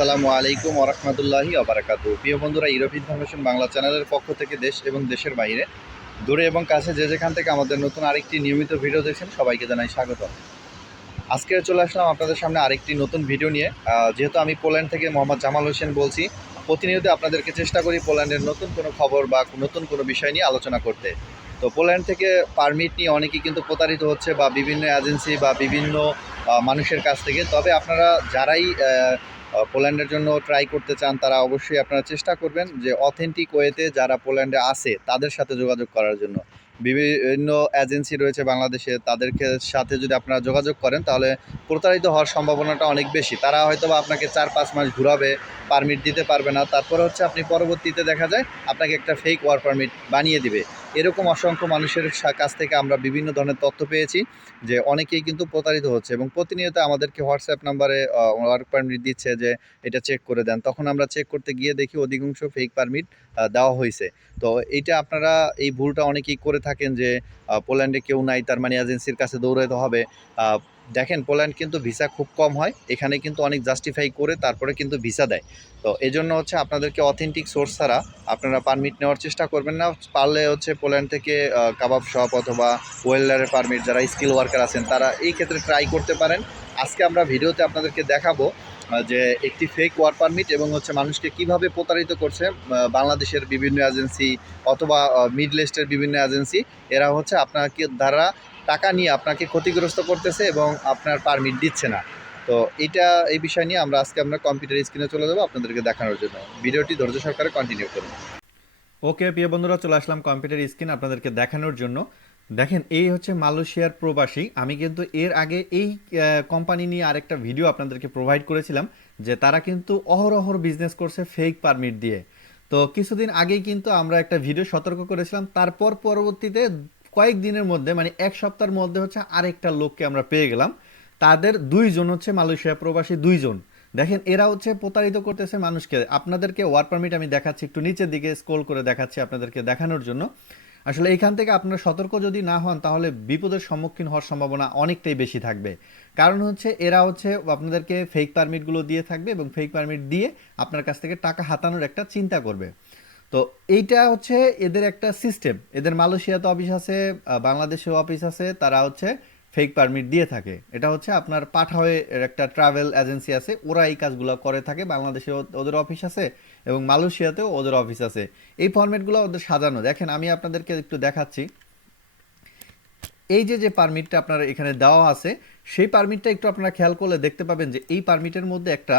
আসসালামু আলাইকুম ওয়া রাহমাতুল্লাহি ওয়া বারাকাতুহু। প্রিয় বন্ধুরা, ইউরোপ ইনফরমেশন বাংলা চ্যানেলের পক্ষ থেকে দেশ এবং দেশের বাইরে, দূরে এবং কাছে যে যেখান থেকে আমাদের নতুন আরেকটি নিয়মিত ভিডিও দেখছেন, সবাইকে জানাই স্বাগতম। আজকে চলে আসলাম আপনাদের সামনে আরেকটি নতুন ভিডিও নিয়ে। যেহেতু আমি পোল্যান্ড থেকে মোহাম্মদ জামাল হোসেন বলছি, প্রতিনিয়ত আপনাদেরকে চেষ্টা করি পোল্যান্ডের নতুন কোনো খবর বা নতুন কোনো বিষয় নিয়ে আলোচনা করতে। তো পোল্যান্ড থেকে পারমিট নিয়ে অনেকেই কিন্তু প্রতারিত হচ্ছে, বা বিভিন্ন এজেন্সি বা বিভিন্ন মানুষের কাছ থেকে। তবে আপনারা যারাই পোল্যান্ডের জন্য ট্রাই করতে চান, তারা অবশ্যই আপনারা চেষ্টা করবেন যে অথেন্টিক ওয়েতে যারা পোল্যান্ডে আছে তাদের সাথে যোগাযোগ করার জন্য। বিভিন্ন এজেন্সি রয়েছে বাংলাদেশে, তাদেরকে সাথে যদি আপনারা যোগাযোগ করেন তাহলে প্রতারিত হওয়ার সম্ভাবনাটা অনেক বেশি। তারা হয়তোবা আপনাকে 4-5 মাস ঘুরাবে, পারমিট দিতে পারবে না। তারপরে হচ্ছে আপনি পরবর্তীতে দেখা যায় আপনাকে একটা ফেক ওয়ার্ক পারমিট বানিয়ে দিবে। এরকম অসংখ্য মানুষের কাছ থেকে আমরা বিভিন্ন ধরনের তথ্য পেয়েছি যে অনেকেই কিন্তু প্রতারিত হচ্ছে, এবং প্রতিনিয়ত আমাদেরকে হোয়াটসঅ্যাপ নাম্বারে ওয়ার্ক পারমিট দিচ্ছে যে এটা চেক করে দেন। তখন আমরা চেক করতে গিয়ে দেখি অধিকাংশ ফেক পারমিট দেওয়া হয়েছে। তো এইটা আপনারা এই ভুলটা অনেকেই করে থাকেন যে পোল্যান্ডে কেউ নাই, তার মানে এজেন্সির কাছে দৌড়াতে হবে। দেখেন, পোল্যান্ড কিন্তু ভিসা খুব কম হয়, এখানে কিন্তু অনেক জাস্টিফাই করে তারপরে কিন্তু ভিসা দেয়। তো এজন্য হচ্ছে আপনাদেরকে অথেন্টিক সোর্স ছাড়া আপনারা পারমিট নেওয়ার চেষ্টা করবেন না। পারলে হচ্ছে পোল্যান্ড থেকে কাবাব শপ অথবা ওয়েল্ডারের পারমিট, যারা স্কিল ওয়ার্কার আছেন তারা এই ক্ষেত্রে ট্রাই করতে পারেন। আজকে আমরা ভিডিওতে আপনাদেরকে দেখাবো যে একটি ফেক ওয়ার্ক পারমিট এবং হচ্ছে মানুষকে কিভাবে প্রতারিত করছে বাংলাদেশের বিভিন্ন এজেন্সি অথবা মিডল ইস্টের বিভিন্ন এজেন্সি। এরা হচ্ছে আপনাকে দ্বারা টাকা নিয়ে আপনাকে ক্ষতিগ্রস্ত করতেছে এবং আপনার পারমিট দিচ্ছে না। তো এই বিষয় নিয়ে আমরা আজকে আমরা কম্পিউটার স্ক্রিনে চলে যাবো আপনাদেরকে দেখানোর জন্য। ভিডিওটি ধৈর্য সহকারে কন্টিনিউ করুন। ওকে প্রিয় বন্ধুরা, চলে আসলাম কম্পিউটার স্ক্রিন আপনাদেরকে দেখানোর জন্য। দেখেন, এই হচ্ছে মালয়েশিয়ার প্রবাসী। আমি কিন্তু এর আগে এই কোম্পানি নিয়ে আরেকটা ভিডিও আপনাদেরকে প্রোভাইড করেছিলাম যে তারা কিন্তু অহরহর বিজনেস করছে ফেক পারমিট দিয়ে। তো কিছুদিন আগেই কিন্তু আমরা একটা ভিডিও সতর্ক করেছিলাম, তারপর পরবর্তীতে কয়েকদিনের মধ্যে মানে এক সপ্তাহের মধ্যে হচ্ছে আরেকটা লোককে আমরা পেয়ে গেলাম। তাদের দুইজন হচ্ছে মালয়েশিয়া প্রবাসী, দুইজন। দেখেন, এরা হচ্ছে প্রতারিত করতেছে মানুষকে। আপনাদেরকে ওয়ার্ক পারমিট আমি দেখাচ্ছি, একটু নিচের দিকে স্ক্রল করে দেখাচ্ছি আপনাদেরকে দেখানোর জন্য। আসলে এইখান থেকে আপনারা সতর্ক যদি না হন তাহলে বিপদের সম্মুখীন হওয়ার সম্ভাবনা অনেকটাই বেশি থাকবে। কারণ হচ্ছে এরা হচ্ছে আপনাদেরকে ফেক পারমিটগুলো দিয়ে থাকবে এবং ফেক পারমিট দিয়ে আপনার কাছ থেকে টাকা হাতানোর একটা চিন্তা করবে। তো এইটা হচ্ছে এদের একটা সিস্টেম। এদের মালয়েশিয়াতে অফিস আছে, বাংলাদেশেও অফিস আছে। তারা হচ্ছে ফেক পারমিট দিয়ে থাকে। এটা হচ্ছে আপনার পাঠাওয়ে এর একটা ট্রাভেল এজেন্সি আছে, ওরা এই কাজগুলো করে থাকে। বাংলাদেশে ওদের অফিস আছে এবং মালয়েশিয়াতেও ওদের অফিস আছে। এই ফরম্যাটগুলো ওদের সাজানো। দেখেন, আমি আপনাদেরকে একটু দেখাচ্ছি। এই যে পারমিটটা আপনার এখানে দেওয়া আছে, সেই পারমিটটা একটু আপনারা খেয়াল করলে দেখতে পাবেন যে এই পারমিটের মধ্যে একটা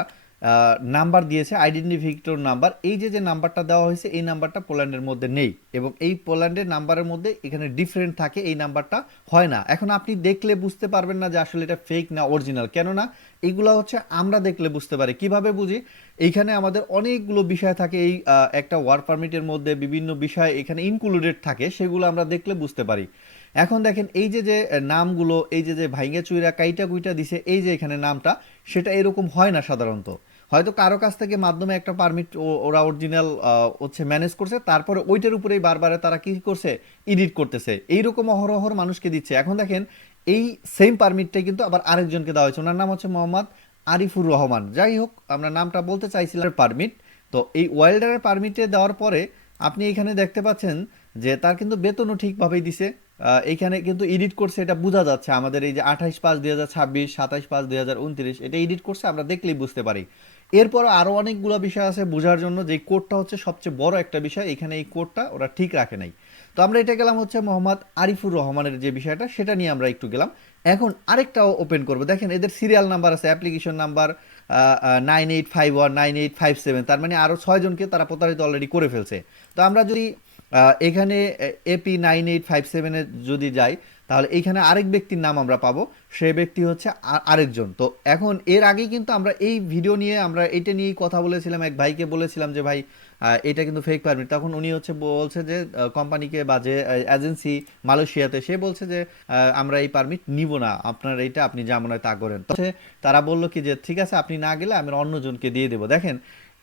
নাম্বার দিয়েছে, আইডেন্টিফিকেটর নাম্বার। এই যে নাম্বারটা দেওয়া হয়েছে, এই নাম্বারটা পোল্যান্ডের মধ্যে নেই, এবং এই পোল্যান্ডের নাম্বারের মধ্যে এখানে ডিফারেন্ট থাকে, এই নাম্বারটা হয় না। এখন আপনি দেখলে বুঝতে পারবেন না যে আসলে এটা ফেক না অরিজিনাল, কেননা এইগুলো হচ্ছে আমরা দেখলে বুঝতে পারি। কিভাবে বুঝি? এইখানে আমাদের অনেকগুলো বিষয় থাকে, এই একটা ওয়ার্ক পারমিটের মধ্যে বিভিন্ন বিষয় এখানে ইনক্লুডেড থাকে, সেগুলো আমরা দেখলে বুঝতে পারি। এখন দেখেন, এই যে নামগুলো, এই যে ভাইঙ্গা চুইরা কাইটা কুইটা দিছে, এই যে এখানে নামটা, সেটা এরকম হয় না সাধারণত। হয়তো কারো কাছ থেকে মাধ্যমে একটা পারমিট ওরা অরিজিনাল হচ্ছে ম্যানেজ করছে, তারপরে ওইটার উপরেই বারবার তারা কি করছে, এডিট করতেছে। এইরকম অহরহর মানুষকে দিচ্ছে। এখন দেখেন, এই সেম পারমিটটাই কিন্তু আবার আরেকজনকে দেওয়া হয়েছে, ওনার নাম হচ্ছে মোহাম্মদ আরিফুর রহমান। যাই হোক, আমরা নামটা বলতে চাইছিলাম পারমিট। তো এই ওয়েল্ডারের পারমিটে দেওয়ার পরে আপনি এখানে দেখতে পাচ্ছেন যে তার কিন্তু বেতনও ঠিকভাবেই দিছে। এইখানে কিন্তু এডিট করছে, এটা বোঝা যাচ্ছে। আমাদের এই যে 28/5/2026, 27/5/2029, এটা এডিট করছে, আমরা দেখলেই বুঝতে পারি। এরপর আরও অনেকগুলো বিষয় আছে বোঝার জন্য, যে কোডটা হচ্ছে সবচেয়ে বড় একটা বিষয়। এখানে এই কোডটা ওরা ঠিক রাখে নাই। তো আমরা এটা গেলাম হচ্ছে মোহাম্মদ আরিফুর রহমানের যে বিষয়টা, সেটা নিয়ে আমরা একটু গেলাম। এখন আরেকটাও ওপেন করবো। দেখেন, এদের সিরিয়াল নাম্বার আছে, অ্যাপ্লিকেশন নাম্বার 98519857। তার মানে আরও 6জনকে তারা প্রতারিত অলরেডি করে ফেলছে। তো আমরা যদি এখানে AP9857-এ যদি যাই, তাহলে এইখানে আরেক ব্যক্তির নাম আমরা পাবো। সে ব্যক্তি হচ্ছে আরেকজন। তো এখন এর আগেই কিন্তু আমরা এই ভিডিও নিয়ে আমরা এটা নিয়েই কথা বলেছিলাম, এক ভাইকে বলেছিলাম যে ভাই এটা কিন্তু ফেক পারমিট। তখন উনি হচ্ছে বলছে যে কোম্পানিকে বা যে এজেন্সি মালয়েশিয়াতে, সে বলছে যে আমরা এই পারমিট নিব না, আপনার এইটা আপনি যা মনে হয় তা করেন। তো তারা বললো কি যে ঠিক আছে, আপনি না গেলে আমি অন্যজনকে দিয়ে দেবো। দেখেন,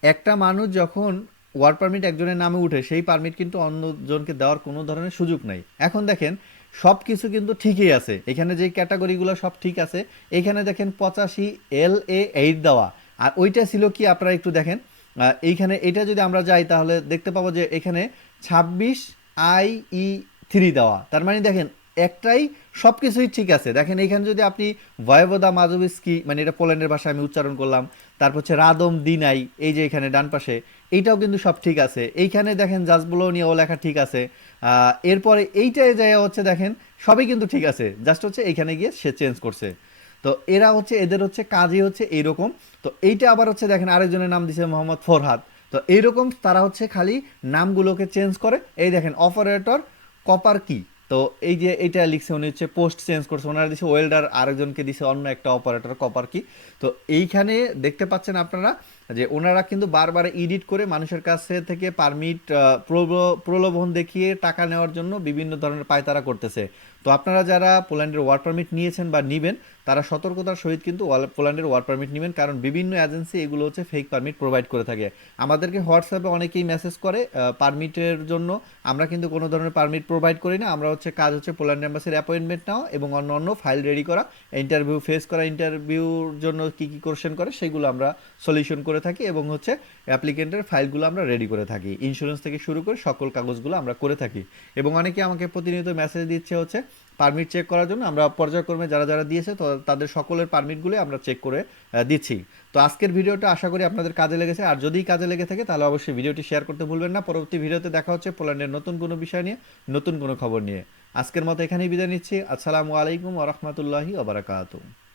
একটা মানুষ যখন ওয়ার্ক পারমিট একজনের নামে উঠে, সেই পারমিট কিন্তু অন্যজনকে দেওয়ার কোনো ধরনের সুযোগ নাই। এখন দেখেন, সব কিছু কিন্তু ঠিকই আছে, এখানে যে ক্যাটাগরিগুলো সব ঠিক আছে। এখানে দেখেন 85 LA8 দেওয়া, আর ওইটা ছিল কি আপনারা একটু দেখেন, এইখানে এটা যদি আমরা যাই তাহলে দেখতে পাবো যে এখানে 26IE3 দেওয়া, তার মানে দেখেন একটাই সব কিছুই ঠিক আছে। দেখেন এইখানে যদি আপনি ভয়েভোদা মাজোভিস্কি, মানে এটা পোল্যান্ডের ভাষায় আমি উচ্চারণ করলাম, তারপর হচ্ছে রাদম দিনাই, এই যে এখানে ডান পাশে এইটাও কিন্তু সব ঠিক আছে। এইখানে দেখেন জাজবুলোনিয়াও লেখা ঠিক আছে। এরপরে এইটায় যায় হচ্ছে দেখেন সবই কিন্তু ঠিক আছে, জাস্ট হচ্ছে এইখানে গিয়ে সে চেঞ্জ করছে। তো এরা হচ্ছে এদের হচ্ছে কাজই হচ্ছে এইরকম। তো এইটা আবার হচ্ছে দেখেন আরেকজনের নাম দিছে মোহাম্মদ ফরহাদ। তো এইরকম তারা হচ্ছে খালি নামগুলোকে চেঞ্জ করে। এই দেখেন অপারেটর কপার কি, তো এই যে এইটা লিখছে উনি হচ্ছে পোস্ট চেঞ্জ করছে, ওনারা দিছে ওয়েল্ডার, আরেকজনকে দিছে অন্য একটা অপারেটর কপার কি। তো এইখানে দেখতে পাচ্ছেন আপনারা যে ওনারা কিন্তু বারবার এডিট করে মানুষের কাছে থেকে পারমিট প্রলোভন দেখিয়ে টাকা নেওয়ার জন্য বিভিন্ন ধরনের পায়তারা করতেছে। তো আপনারা যারা পোল্যান্ডের ওয়ার্ক পারমিট নিয়েছেন বা নিবেন তারা সতর্কতার সহিত কিন্তু পোল্যান্ডের ওয়ার্ক পারমিট নেবেন, কারণ বিভিন্ন এজেন্সি এগুলো হচ্ছে ফেক পারমিট প্রোভাইড করে থাকে। আমাদেরকে হোয়াটসঅ্যাপে অনেকেই মেসেজ করে পারমিটের জন্য, আমরা কিন্তু কোনো ধরনের পারমিট প্রোভাইড করি না। আমরা হচ্ছে কাজ হচ্ছে পোল্যান্ড এম্বাসির অ্যাপয়েন্টমেন্ট নেওয়া এবং অন্য অন্য ফাইল রেডি করা, ইন্টারভিউ ফেস করা, ইন্টারভিউর জন্য কী কী কোশ্চেন করে সেগুলো আমরা সলিউশন করে থাকি এবং হচ্ছে অ্যাপ্লিকেন্টের ফাইলগুলো আমরা রেডি করে থাকি, ইন্স্যুরেন্স থেকে শুরু করে সকল কাগজগুলো আমরা করে থাকি। এবং অনেকে আমাকে প্রতিনিয়ত মেসেজ দিচ্ছে হচ্ছে পারমিট চেক করার জন্য, আমরা পর্যায়ক্রমে যারা যারা দিয়েছে তো তাদের সকলের পারমিটগুলো আমরা চেক করে দিচ্ছি। তো আজকের ভিডিওটা আশা করি আপনাদের কাজে লেগেছে, আর যদি কাজে লেগে থাকে তাহলে অবশ্যই ভিডিওটি শেয়ার করতে ভুলবেন না। পরবর্তী ভিডিওতে দেখা হচ্ছে পোল্যান্ডের নতুন কোনো বিষয় নিয়ে, নতুন কোনো খবর নিয়ে। আজকের মতো এখানেই বিদায় নিচ্ছি। আসসালামু আলাইকুম ওয়া রাহমাতুল্লাহি ওয়া বারাকাতুহু।